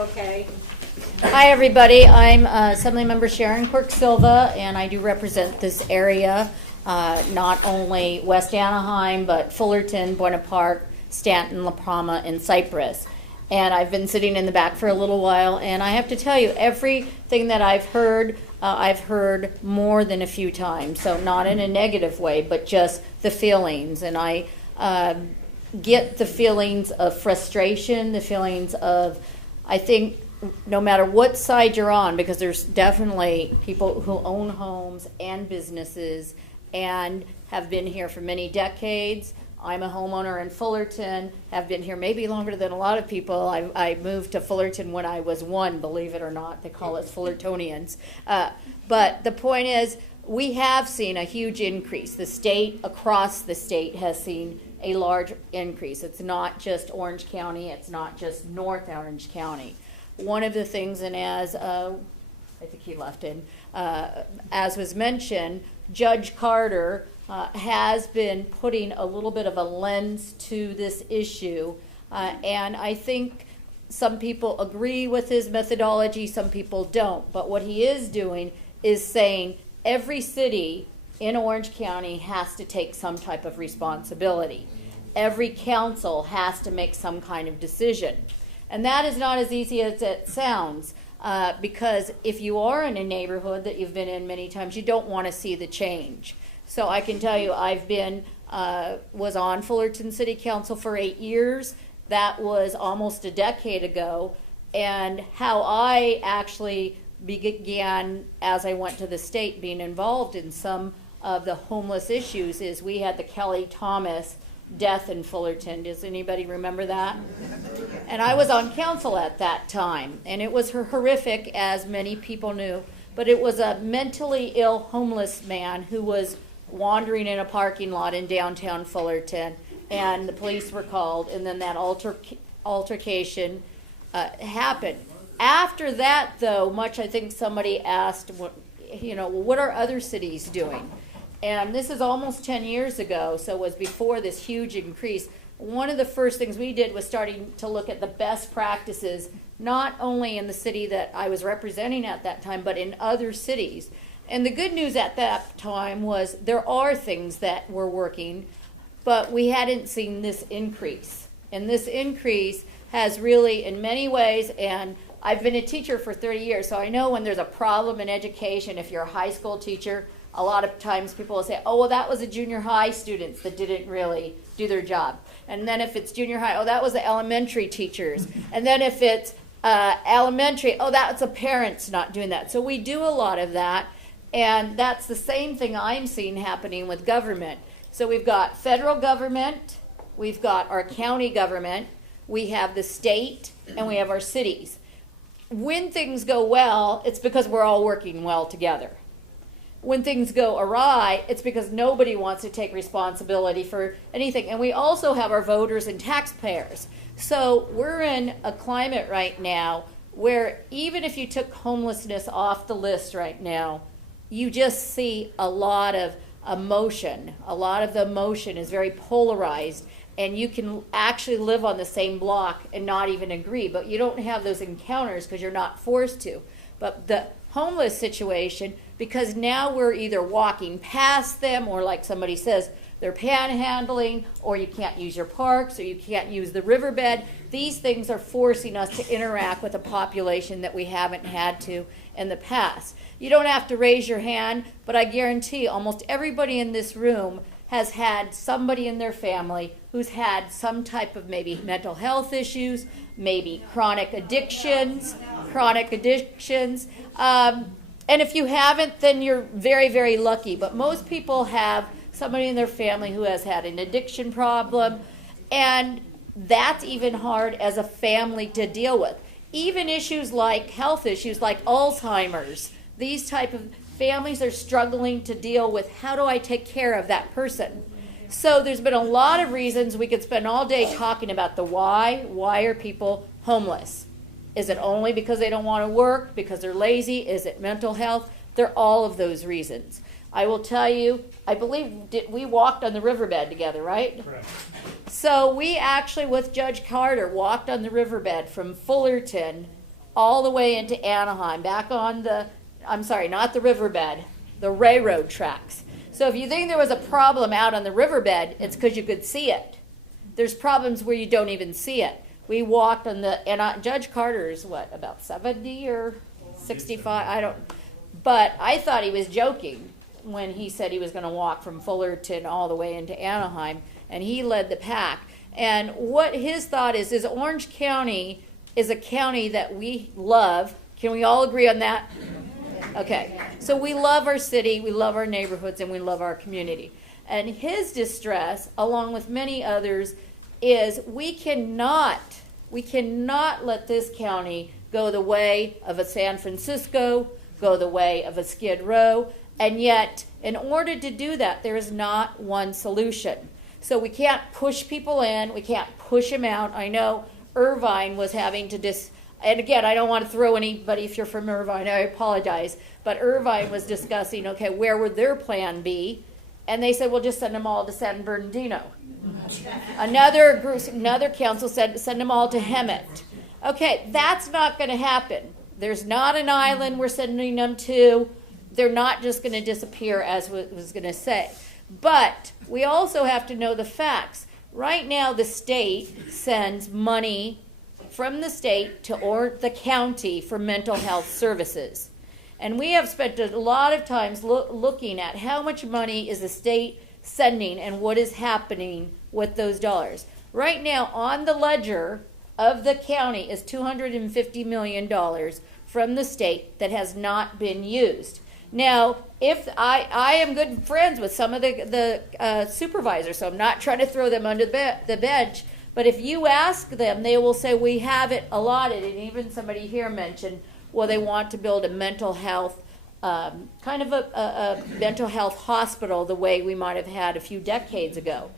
Okay. Hi, everybody. I'm Assemblymember Sharon Quirk-Silva, and I do represent this area, not only West Anaheim, but Fullerton, Buena Park, Stanton, La Palma, and Cypress. And I've been sitting in the back for a little while, and I have to tell you, everything that I've heard more than a few times. So not in a negative way, but just the feelings. And I get the feelings of frustration, the feelings of, I think, no matter what side you're on, because there's definitely people who own homes and businesses and have been here for many decades. I'm a homeowner in Fullerton, have been here maybe longer than a lot of people. I moved to Fullerton when I was 1, believe it or not. They call us Fullertonians. But the point is, we have seen a huge increase. The state, across the state, has seen a large increase. It's not just Orange County, it's not just North Orange County. One of the things, and as I think he left in, as was mentioned, Judge Carter has been putting a little bit of a lens to this issue, and I think some people agree with his methodology, some people don't. But what he is doing is saying every city in Orange County has to take some type of responsibility. Every council has to make some kind of decision. And that is not as easy as it sounds, because if you are in a neighborhood that you've been in many times, you don't want to see the change. So I can tell you, I've been, was on Fullerton City Council for 8 years. That was almost a decade ago. And how I actually began, as I went to the state, being involved in some of the homeless issues is we had the Kelly Thomas death in Fullerton. Does anybody remember that? And I was on council at that time, and it was horrific, as many people knew, but it was a mentally ill homeless man who was wandering in a parking lot in downtown Fullerton, and the police were called, and then that altercation happened. After that, though, I think somebody asked, what are other cities doing? And this is almost 10 years ago, so it was before this huge increase. One of the first things we did was starting to look at the best practices, not only in the city that I was representing at that time, but in other cities. And the good news at that time was there are things that were working, but we hadn't seen this increase. And this increase has really, in many ways, and I've been a teacher for 30 years, so I know when there's a problem in education, if you're a high school teacher, a lot of times people will say, oh, well, that was the junior high students that didn't really do their job. And then if it's junior high, oh, that was the elementary teachers. And then if it's elementary, oh, that's the parents not doing that. So we do a lot of that, and that's the same thing I'm seeing happening with government. So we've got federal government, we've got our county government, we have the state, and we have our cities. When things go well, it's because we're all working well together. When things go awry, it's because nobody wants to take responsibility for anything. And we also have our voters and taxpayers. So we're in a climate right now where even if you took homelessness off the list right now, you just see a lot of emotion. A lot of the emotion is very polarized, and you can actually live on the same block and not even agree, but you don't have those encounters because you're not forced to. But the homeless situation, because now we're either walking past them, or like somebody says, they're panhandling, or you can't use your parks, or you can't use the riverbed. These things are forcing us to interact with a population that we haven't had to in the past. You don't have to raise your hand, but I guarantee almost everybody in this room has had somebody in their family who's had some type of maybe mental health issues, maybe chronic addictions. And if you haven't, then you're very, very lucky. But most people have somebody in their family who has had an addiction problem, and that's even hard as a family to deal with. Even issues like health issues like Alzheimer's, these type of families are struggling to deal with, how do I take care of that person? So there's been a lot of reasons. We could spend all day talking about the why. Why are people homeless? Is it only because they don't want to work, because they're lazy? Is it mental health? They're all of those reasons. I will tell you, I believe we walked on the riverbed together, right? Correct. So we actually, with Judge Carter, walked on the riverbed from Fullerton all the way into Anaheim, back on the, I'm sorry, not the riverbed, the railroad tracks. So if you think there was a problem out on the riverbed, it's because you could see it. There's problems where you don't even see it. We walked on the, and Judge Carter is what, about 70 or 65? I don't, but I thought he was joking when he said he was going to walk from Fullerton all the way into Anaheim, and he led the pack. And what his thought is Orange County is a county that we love. Can we all agree on that? Okay. So we love our city, we love our neighborhoods, and we love our community. And his distress, along with many others, is we cannot let this county go the way of a San Francisco, go the way of a Skid Row, and yet in order to do that, there is not one solution. So we can't push people in, we can't push them out. I know Irvine was having to and again, I don't want to throw anybody, if you're from Irvine, I apologize, but Irvine was discussing, okay, where would their plan be? And they said, well, just send them all to San Bernardino. Mm-hmm. Another council said, send them all to Hemet. Okay, that's not going to happen. There's not an island we're sending them to. They're not just going to disappear, as I was going to say. But we also have to know the facts. Right now, the state sends money from the state to the county for mental health services. And we have spent a lot of times looking at how much money is the state sending and what is happening with those dollars. Right now, on the ledger of the county is $250 million from the state that has not been used. Now, if I am good friends with some of the supervisors, so I'm not trying to throw them under the bench, but if you ask them, they will say we have it allotted. And even somebody here mentioned, well, they want to build a mental health, kind of a mental health hospital the way we might have had a few decades ago.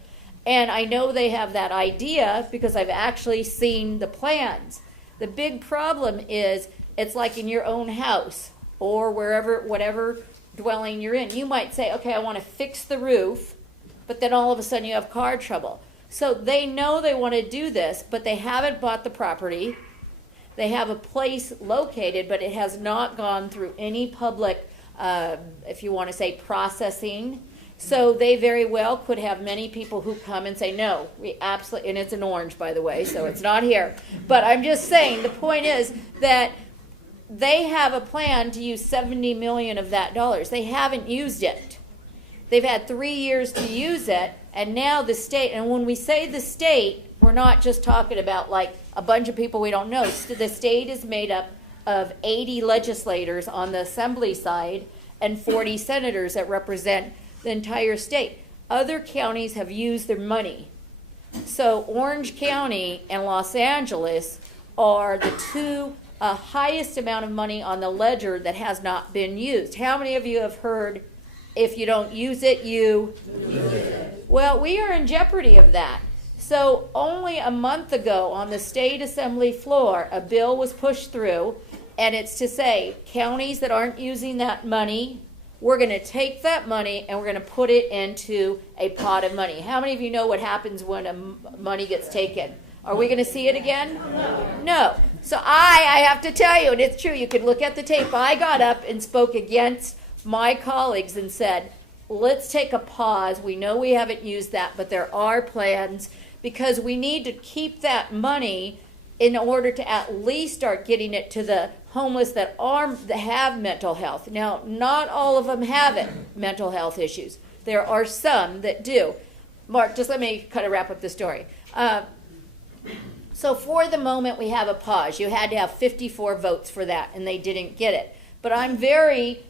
And I know they have that idea because I've actually seen the plans. The big problem is it's like in your own house or whatever dwelling you're in. You might say, okay, I want to fix the roof, but then all of a sudden you have car trouble. So they know they want to do this, but they haven't bought the property. They have a place located, but it has not gone through any public, if you want to say, processing. So they very well could have many people who come and say, no, we absolutely, and it's an orange, by the way, so it's not here. But I'm just saying, the point is that they have a plan to use $70 million of that dollars. They haven't used it. They've had 3 years to use it, and now the state, and when we say the state, we're not just talking about like a bunch of people we don't know. The state is made up of 80 legislators on the assembly side and 40 senators that represent the entire state. Other counties have used their money. So Orange County and Los Angeles are the two highest amount of money on the ledger that has not been used. How many of you have heard, if you don't use it, you use it? Well, we are in jeopardy of that. So only a month ago on the state assembly floor, a bill was pushed through, and it's to say counties that aren't using that money, we're going to take that money and we're going to put it into a pot of money. How many of you know what happens when money gets taken? Are we going to see it again? No. So I have to tell you, and it's true, you could look at the tape. I got up and spoke against my colleagues and said, let's take a pause. We know we haven't used that, but there are plans because we need to keep that money in order to at least start getting it to the homeless that have mental health. Now, not all of them have mental health issues. There are some that do. Mark, just let me kind of wrap up the story. So for the moment, we have a pause. You had to have 54 votes for that, and they didn't get it. But I'm very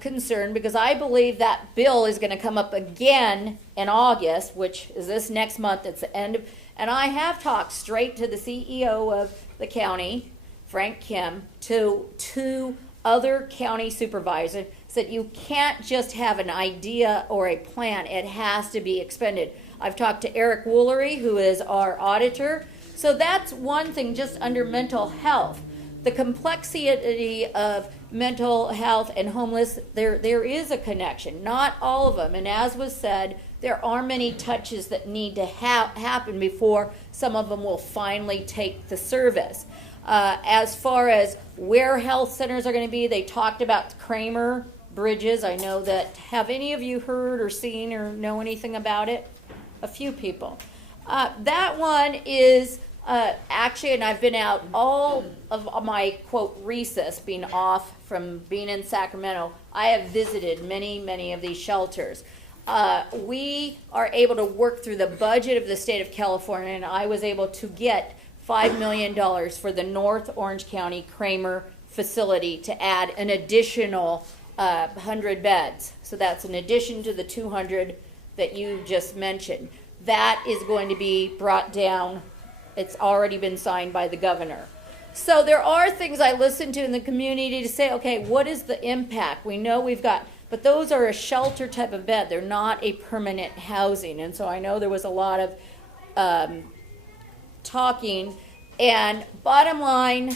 concerned because I believe that bill is going to come up again in August, which is this next month. It's the end of, and I have talked straight to the CEO of the county, Frank Kim, to two other county supervisors, said you can't just have an idea or a plan. It has to be expended. I've talked to Eric Woolery, who is our auditor. So that's one thing just under mental health. The complexity of mental health and homeless, there is a connection. Not all of them. And as was said, there are many touches that need to happen before some of them will finally take the service. As far as where health centers are going to be, they talked about Kramer Bridges. I know that, have any of you heard or seen or know anything about it? A few people. That one is actually, and I've been out all of my, quote, recess, being off from being in Sacramento, I have visited many of these shelters. We are able to work through the budget of the state of California, and I was able to get $5 million for the North Orange County Kramer facility to add an additional 100 beds. So that's in addition to the 200 that you just mentioned. That is going to be brought down. It's already been signed by the governor. So there are things I listen to in the community to say, okay, what is the impact? We know we've got, but those are a shelter type of bed. They're not a permanent housing. And so I know there was a lot of talking. And bottom line,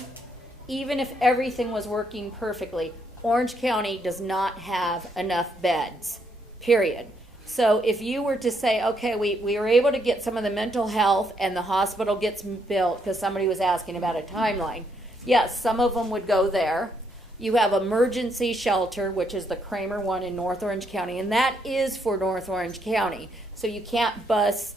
even if everything was working perfectly, Orange County does not have enough beds, period. So if you were to say, okay, we were able to get some of the mental health and the hospital gets built, because somebody was asking about a timeline, yes, some of them would go there. You have emergency shelter, which is the Kramer one in North Orange County, and that is for North Orange County. So you can't bus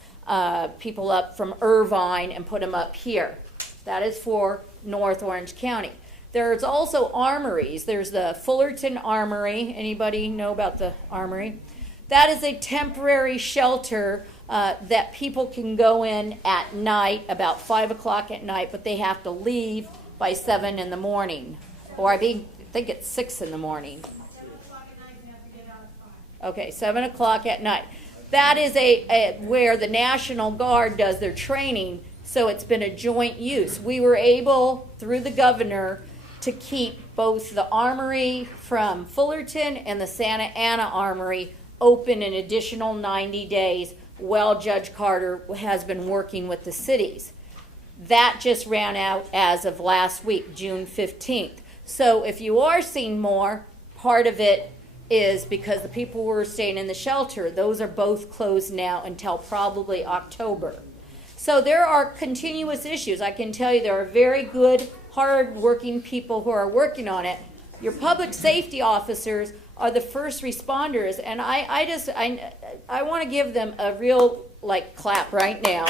people up from Irvine and put them up here. That is for North Orange County. There's also armories. There's the Fullerton Armory. Anybody know about the armory? That is a temporary shelter that people can go in at night, about 5 o'clock at night, but they have to leave by 7 in the morning. Or I think it's 6 in the morning. 7 o'clock at night, you have to get out at 5. Okay, 7 o'clock at night. That is where the National Guard does their training, so it's been a joint use. We were able, through the governor, to keep both the armory from Fullerton and the Santa Ana Armory open an additional 90 days while Judge Carter has been working with the cities. That just ran out as of last week, June 15th. So if you are seeing more, part of it is because the people who were staying in the shelter, those are both closed now until probably October. So there are continuous issues. I can tell you there are very good, hard-working people who are working on it. Your public safety officers are the first responders, and I want to give them a real clap right now.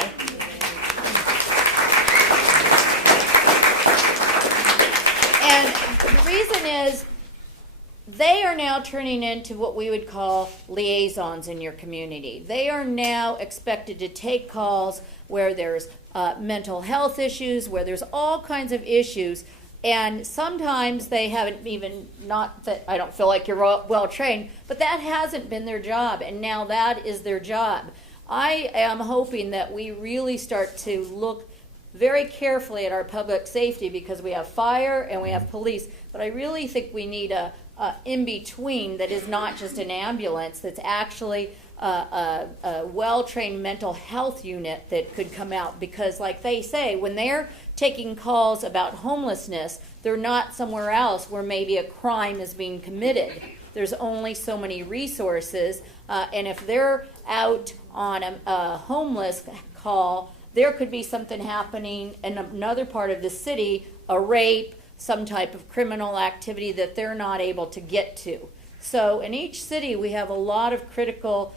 And the reason is they are now turning into what we would call liaisons in your community. They are now expected to take calls where there's mental health issues, where there's all kinds of issues, and sometimes they haven't even, not that I don't feel like you're well trained, but that hasn't been their job, and now that is their job. I am hoping that we really start to look very carefully at our public safety, because we have fire and we have police, but I really think we need a in-between that is not just an ambulance, that's actually a well-trained mental health unit that could come out, because like they say, when they're taking calls about homelessness, they're not somewhere else where maybe a crime is being committed. There's only so many resources, and if they're out on a homeless call, there could be something happening in another part of the city, a rape, some type of criminal activity that they're not able to get to. So in each city, we have a lot of critical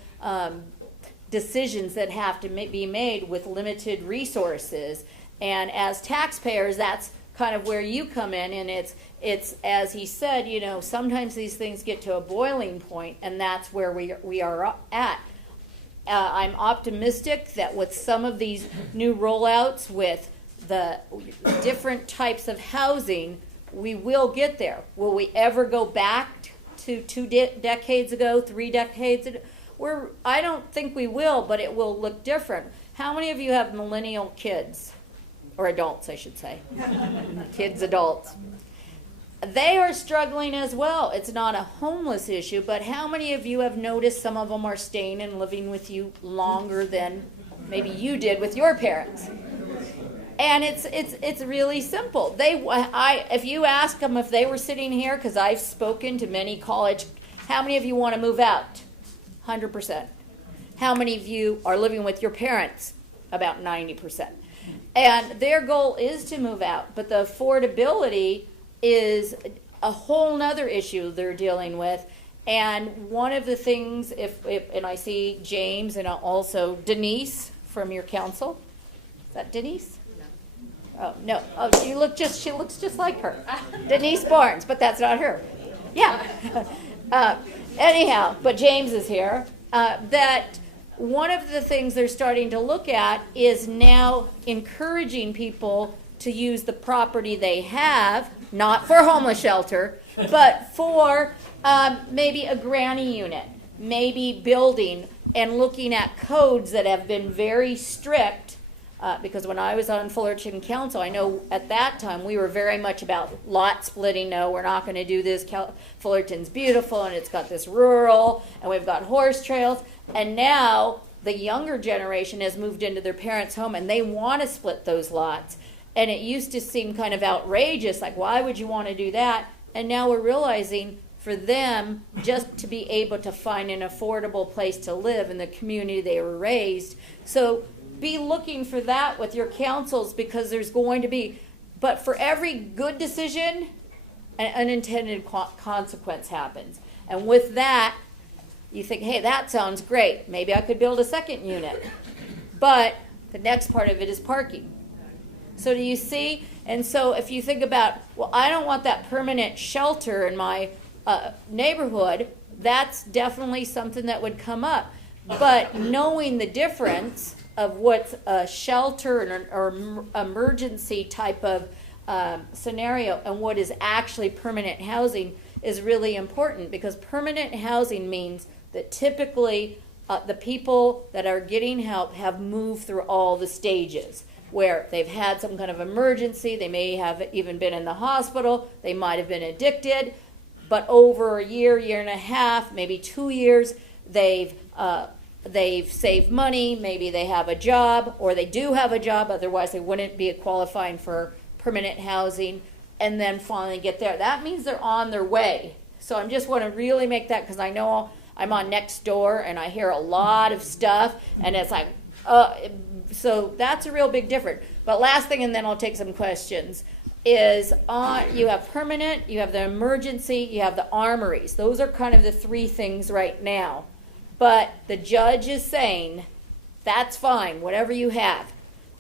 decisions that have to be made with limited resources. And as taxpayers, that's kind of where you come in. And it's as he said, sometimes these things get to a boiling point, and that's where we are at. I'm optimistic that with some of these new rollouts with the different types of housing, we will get there. Will we ever go back to 2 decades ago, 3 decades ago? I don't think we will, but it will look different. How many of you have millennial kids? Or adults, I should say. Kids, adults. They are struggling as well. It's not a homeless issue, but how many of you have noticed some of them are staying and living with you longer than maybe you did with your parents? And it's really simple. If you ask them if they were sitting here, because I've spoken to many college, how many of you want to move out? 100%. How many of you are living with your parents? About 90%. And their goal is to move out, but the affordability is a whole nother issue they're dealing with. And one of the things, and I see James and also Denise from your council. Is that Denise? Oh, no. Oh, she looks just like her. Denise Barnes, but that's not her. Yeah. Anyhow, but James is here. That one of the things they're starting to look at is now encouraging people to use the property they have, not for homeless shelter, but for maybe a granny unit, maybe building, and looking at codes that have been very strict. Because when I was on Fullerton Council, I know at that time we were very much about lot splitting. No, we're not going to do this. Fullerton's beautiful and it's got this rural and we've got horse trails. And now the younger generation has moved into their parents' home and they want to split those lots. And it used to seem kind of outrageous, like why would you want to do that? And now we're realizing for them just to be able to find an affordable place to live in the community they were raised. So be looking for that with your councils, because there's going to be, but for every good decision, an unintended consequence happens. And with that, you think, hey, that sounds great. Maybe I could build a second unit. But the next part of it is parking. So do you see? And so if you think about, well, I don't want that permanent shelter in my neighborhood, that's definitely something that would come up. But knowing the difference of what's a shelter or emergency type of scenario and what is actually permanent housing is really important, because permanent housing means that typically the people that are getting help have moved through all the stages where they've had some kind of emergency, they may have even been in the hospital, they might have been addicted, but over a year, year and a half, maybe 2 years, they've saved money, maybe they have a job, or they do have a job, otherwise they wouldn't be qualifying for permanent housing, and then finally get there. That means they're on their way. So I just want to really make that, because I know I'm on next door and I hear a lot of stuff, and it's like, so that's a real big difference. But last thing, and then I'll take some questions, is you have permanent, you have the emergency, you have the armories. Those are kind of the three things right now. But the judge is saying, that's fine, whatever you have.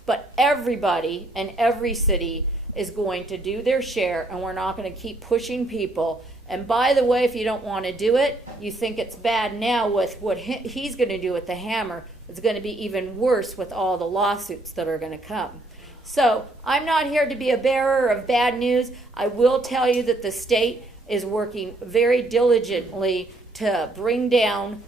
But everybody and every city is going to do their share, and we're not going to keep pushing people. And by the way, if you don't want to do it, you think it's bad now with what he's going to do with the hammer. It's going to be even worse with all the lawsuits that are going to come. So I'm not here to be a bearer of bad news. I will tell you that the state is working very diligently to bring down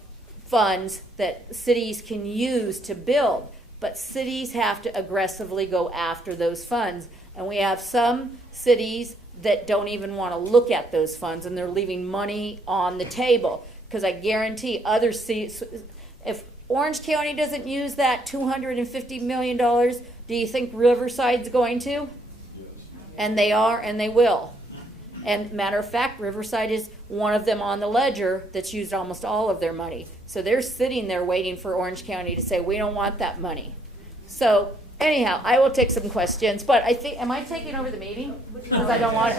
funds that cities can use to build. But cities have to aggressively go after those funds. And we have some cities that don't even want to look at those funds, and they're leaving money on the table. Because I guarantee other cities, if Orange County doesn't use that $250 million, do you think Riverside's going to? Yes. And they are, and they will. And matter of fact, Riverside is one of them on the ledger that's used almost all of their money. So they're sitting there waiting for Orange County to say, we don't want that money. So anyhow, I will take some questions, but I think, am I taking over the meeting? Because I don't want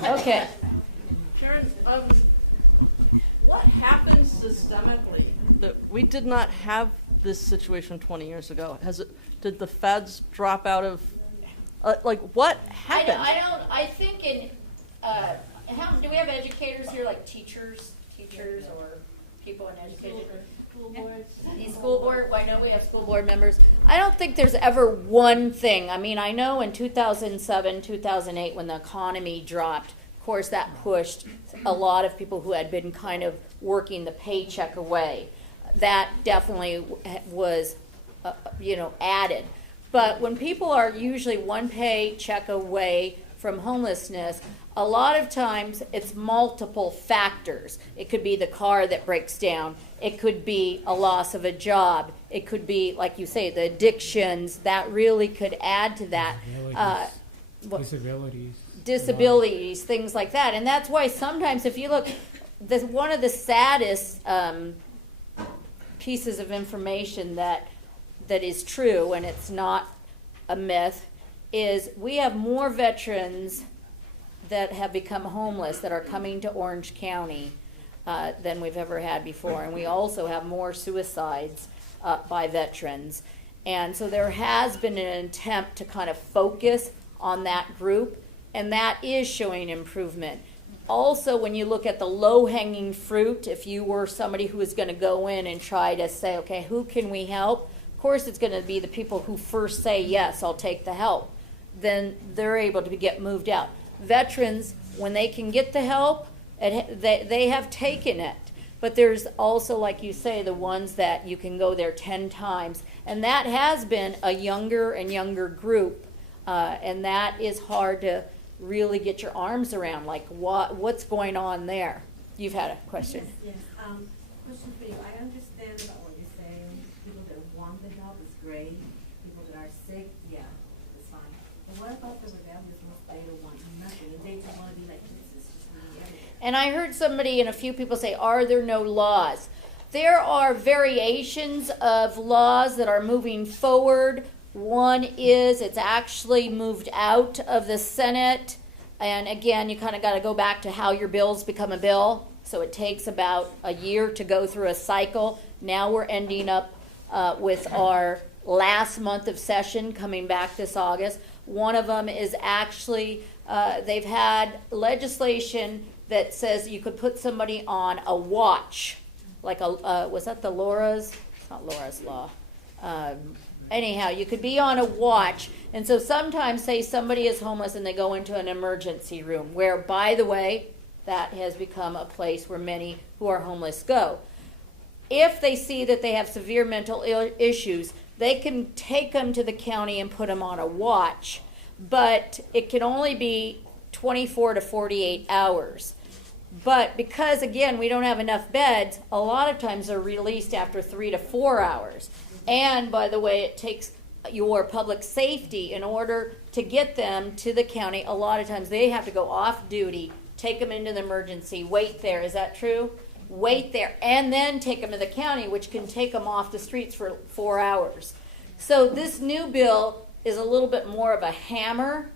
to. Okay. Sharon, what happened systemically that we did not have this situation 20 years ago? Did the feds drop out of, what happened? I think do we have educators here, like teachers or people in education? School boards. School board, well, I know we have school board members. I don't think there's ever one thing. I mean, I know in 2007, 2008, when the economy dropped, of course that pushed a lot of people who had been kind of working the paycheck away. That definitely was, added. But when people are usually one paycheck away from homelessness, a lot of times it's multiple factors. It could be the car that breaks down. It could be a loss of a job. It could be, like you say, the addictions. That really could add to that. Disabilities, things like that. And that's why sometimes if you look, one of the saddest pieces of information that that is true, and it's not a myth, is we have more veterans that have become homeless that are coming to Orange County than we've ever had before. And we also have more suicides by veterans. And so there has been an attempt to kind of focus on that group, and that is showing improvement. Also, when you look at the low-hanging fruit, if you were somebody who was going to go in and try to say, okay, who can we help? Of course, it's going to be the people who first say, yes, I'll take the help. Then they're able to get moved out. Veterans, when they can get the help, they have taken it. But there's also, like you say, the ones that you can go there 10 times. And that has been a younger and younger group. And that is hard to really get your arms around, like what's going on there. You've had a question. Yes. Question for you. I understand about what you're saying. People that want the help is great. People that are sick, yeah, it's fine. But what about the rebellious ones that don't want nothing? They just want to be like Jesus. And I heard somebody and a few people say, are there no laws? There are variations of laws that are moving forward. One is it's actually moved out of the Senate. And again, you kind of got to go back to how your bills become a bill. So it takes about a year to go through a cycle. Now we're ending up with our last month of session coming back this August. One of them is actually, they've had legislation that says you could put somebody on a watch. Like was that the Laura's? Not Laura's Law. Anyhow, you could be on a watch. And so sometimes, say somebody is homeless and they go into an emergency room, where, by the way, that has become a place where many who are homeless go. If they see that they have severe mental issues, they can take them to the county and put them on a watch. But it can only be 24 to 48 hours. But because, again, we don't have enough beds, a lot of times they're released after 3 to 4 hours. And, by the way, it takes your public safety in order to get them to the county. A lot of times they have to go off duty, take them into the emergency, wait there. Is that true? Wait there, and then take them to the county, which can take them off the streets for 4 hours. So this new bill is a little bit more of a hammer,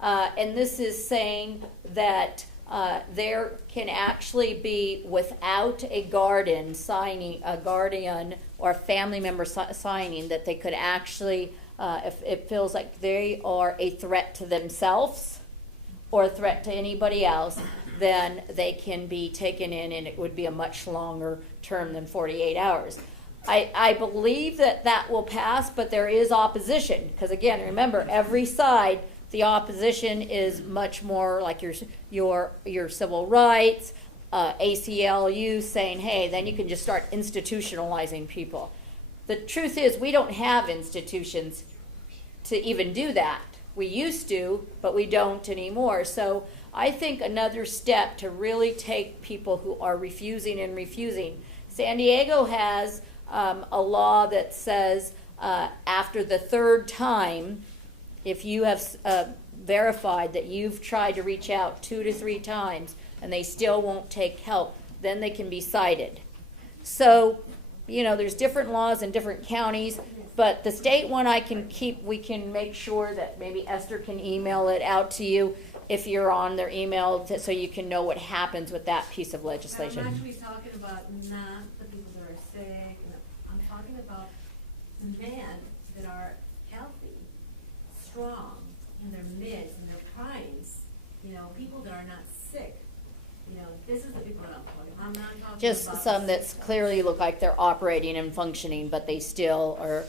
and this is saying that there can actually be, without a guardian or a family member signing, that they could actually, if it feels like they are a threat to themselves or a threat to anybody else, then they can be taken in, and it would be a much longer term than 48 hours. I believe that will pass, but there is opposition, because again, remember, every side, the opposition is much more like your civil rights, ACLU saying, hey, then you can just start institutionalizing people. The truth is, we don't have institutions to even do that. We used to, but we don't anymore. So I think another step to really take people who are refusing. San Diego has a law that says after the third time, if you have verified that you've tried to reach out 2 to 3 times and they still won't take help, then they can be cited. So, there's different laws in different counties, but the state one we can make sure that maybe Esther can email it out to you if you're on their email, so you can know what happens with that piece of legislation. But I'm actually talking about not the people that are sick. I'm talking about men that are healthy, strong, in their midst, in their primes, people that are not sick. This is the people that I'm talking about. I'm not talking Just about some that clearly look like they're operating and functioning, but they still are.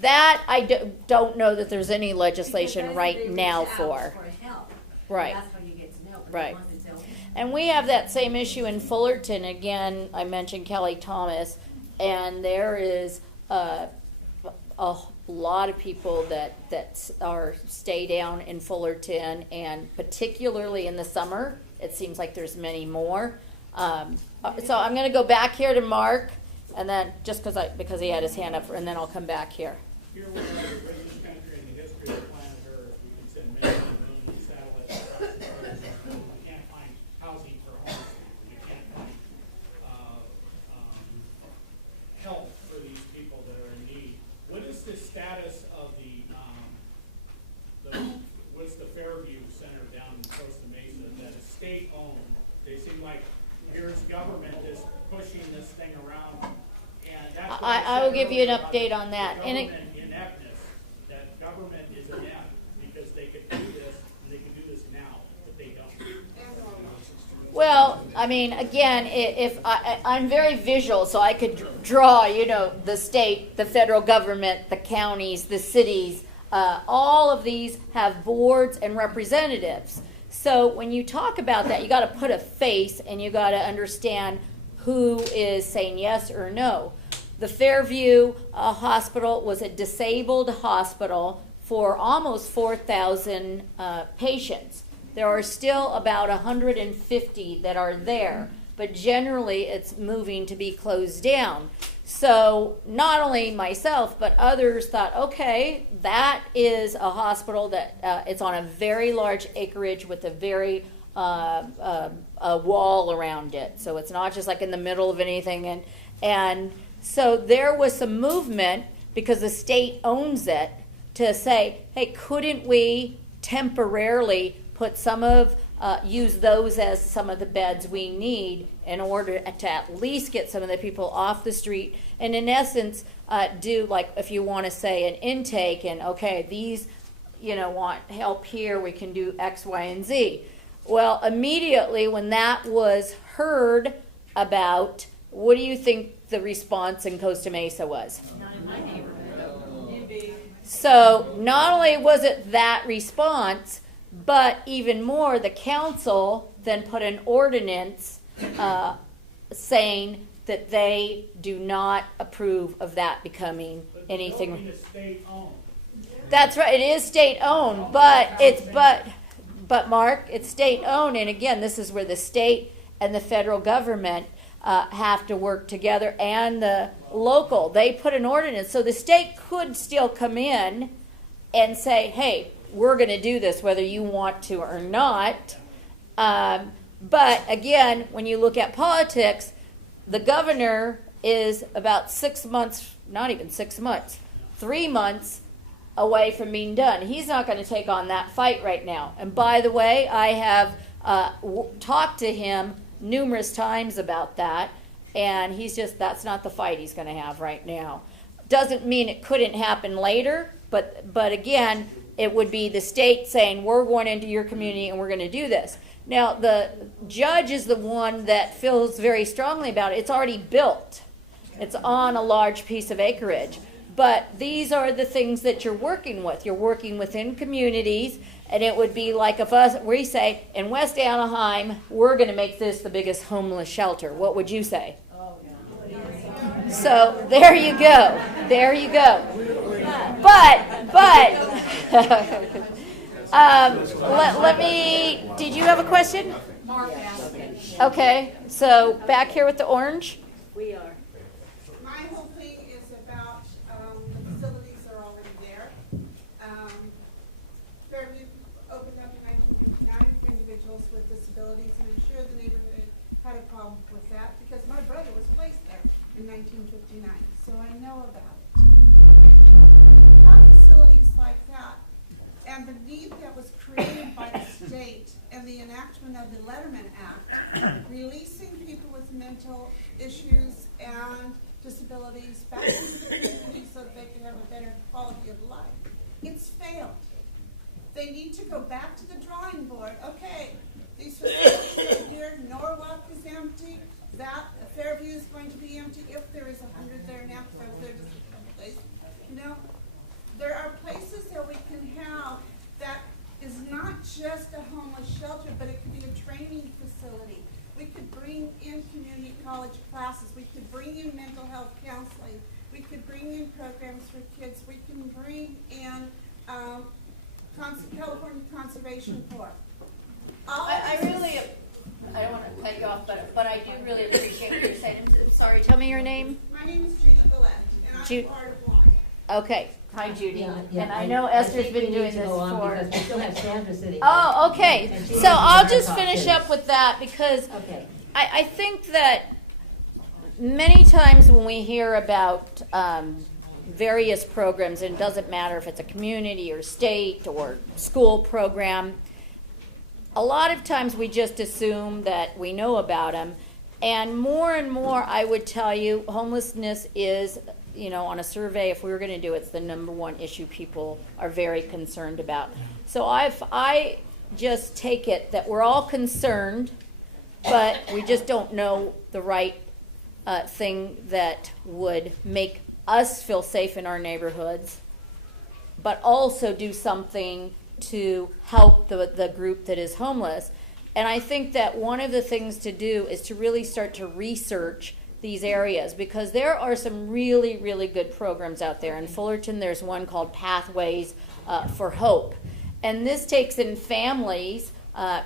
That I don't know that there's any legislation right now for. Help. Right. That's how you get to know. But Right. the ones that don't. And we have that same issue in Fullerton. Again, I mentioned Kelly Thomas, and there is a lot of people that stay down in Fullerton, and particularly in the summer, it seems like there's many more. So I'm going to go back here to Mark, and then just because he had his hand up, and then I'll come back here. Here we have the biggest country in the history of planet Earth. We can send millions of satellites across the earth. We can't find housing for homeless people. You can't find help for these people that are in need. What is this center down in Costa Mesa that is state-owned. They seem like here's government just pushing this thing around, and that's what I will said give you an earlier about update the on that. And government ineptness, that government is inept because they could do this and they can do this now, but they don't. well, I mean, again, if I'm very visual, so I could draw, the state, the federal government, the counties, the cities, all of these have boards and representatives. So when you talk about that, you got to put a face and you got to understand who is saying yes or no. The Fairview Hospital was a disabled hospital for almost 4,000 patients. There are still about 150 that are there, but generally it's moving to be closed down. So not only myself, but others thought, okay, that is a hospital that it's on a very large acreage with a very a wall around it. So it's not just like in the middle of anything. And so there was some movement, because the state owns it, to say, hey, couldn't we temporarily put use those as some of the beds we need in order to at least get some of the people off the street, and in essence do, like, if you want to say, an intake, and okay, these want help here, we can do X, Y, and Z. Well, immediately when that was heard about, what do you think the response in Costa Mesa was? Not in my neighborhood. So not only was it that response, but even more, the council then put an ordinance saying that they do not approve of that becoming anything. The building is state-owned. That's right. It is state-owned, but Mark, it's state-owned, and again, this is where the state and the federal government have to work together, and the local. They put an ordinance, so the state could still come in and say, hey, we're going to do this whether you want to or not. But again, when you look at politics, the governor is about 6 months, not even 6 months, 3 months away from being done. He's not going to take on that fight right now. And by the way, I have talked to him numerous times about that, and that's not the fight he's going to have right now. Doesn't mean it couldn't happen later, but again, it would be the state saying, we're going into your community and we're going to do this. Now, the judge is the one that feels very strongly about it. It's already built. It's on a large piece of acreage. But these are the things that you're working with. You're working within communities, and it would be like if we say, in West Anaheim, we're going to make this the biggest homeless shelter. What would you say? So there you go. There you go. But let me, did you have a question? Mark asked me. Okay, so back here with the orange. We are. My whole thing is about the facilities are already there. Fairview opened up in 1959 for individuals with disabilities, and I'm sure the neighborhood had a problem with that because my brother was placed there in 1959, so I know about it. Have facilities like that, and the need that was created by the state and the enactment of the Letterman Act, releasing people with mental issues and disabilities back into the community so that they can have a better quality of life. It's failed. They need to go back to the drawing board. Okay, these facilities are here, Norwalk is empty, that Fairview is going to be empty if there is 100 there now. There are places that we can have that is not just a homeless shelter, but it could be a training facility. We could bring in community college classes. We could bring in mental health counseling. We could bring in programs for kids. We can bring in California Conservation Corps. I don't want to cut you off, but I do really appreciate what you're saying. I'm sorry, tell me your name. My name is Judy Gillette, and I'm part of one. Okay. Hi, Judy. Yeah, And I know Esther's been doing this Because we for... still have Sandra sitting. Oh, okay. And she So needs I'll to just talk, finish please. up with that because Okay. I think that many times when we hear about various programs, and it doesn't matter if it's a community or state or school program, a lot of times we just assume that we know about them. And more, I would tell you, homelessness is, on a survey, if we were going to do it, it's the number one issue people are very concerned about. So I just take it that we're all concerned, but we just don't know the right thing that would make us feel safe in our neighborhoods, but also do something to help the group that is homeless. And I think that one of the things to do is to really start to research these areas, because there are some really, really good programs out there. In Fullerton, there's one called Pathways for Hope. And this takes in families,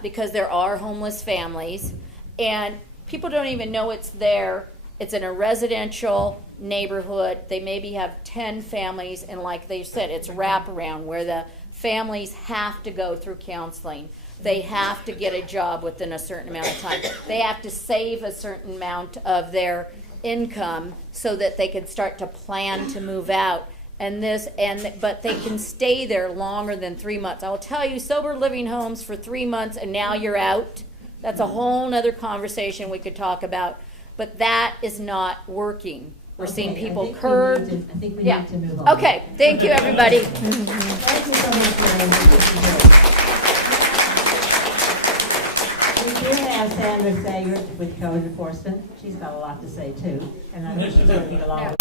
because there are homeless families, and people don't even know it's there. It's in a residential neighborhood. They maybe have 10 families, and like they said, it's wraparound where the families have to go through counseling. They have to get a job within a certain amount of time. They have to save a certain amount of their income so that they can start to plan to move out. But they can stay there longer than 3 months. I'll tell you, sober living homes for 3 months and now you're out. That's a whole nother conversation we could talk about. But that is not working. We're seeing people curb. I think we need to move on. Okay, thank you, everybody. Thank you so much, Sharon. We do have Sandra Sager with Code Enforcement. She's got a lot to say too, and I know she's working along with